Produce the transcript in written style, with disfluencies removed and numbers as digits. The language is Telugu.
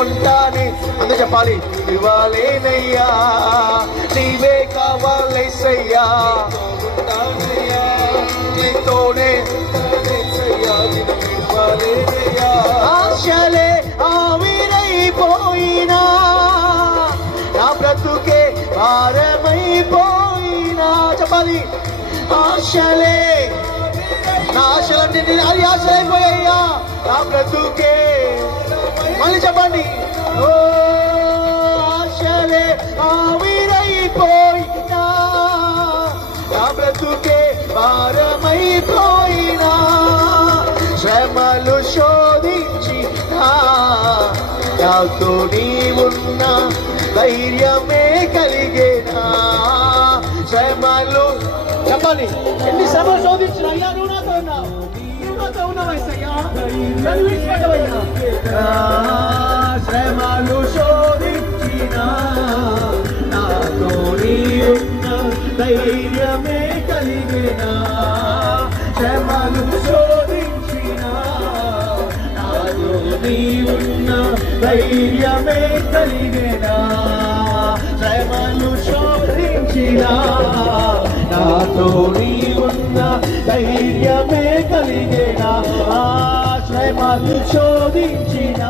ఉంటానే అందరూ చెప్పాలి. ఇవ్వాలేనయ్యా నీవే కావాలేసయ్యా, నీతోనే ఆశలే ఆవిరైపోయినా, నా బ్రతుకే భారమైపోయినా. చెప్పాలి. ఆశలే నా ఆశలన్నీ అది ఆశలైపోయా, నా బ్రతుకే. మళ్ళీ చెప్పండి. ఓ ఆశలే ఆవిరైపోయినా, నా బ్రతుకే భారమైపోయినా. శ్రమలు శోధించినా నాతో నీవున్న ధైర్యమే కలిగేనా. శ్రమలు చెప్పాలి. ఎన్ని శ్రమలు శోధించిన అయ్యా నువ్వు నాతో ఉన్నావు, నువ్వు నాతో ఉన్నావయ్యా, శ్రమలు శోధించిన నాతో నీవున్న ధైర్యమే కలిగేనా. శ్రమలు శోధించిన నాతో నీవున్న ధైర్యమే కలిగేనా. శ్రమలు శోధించిన నాతో నీవున్న ధైర్యమే కలిగేనా. శ్రమలు శోధించిన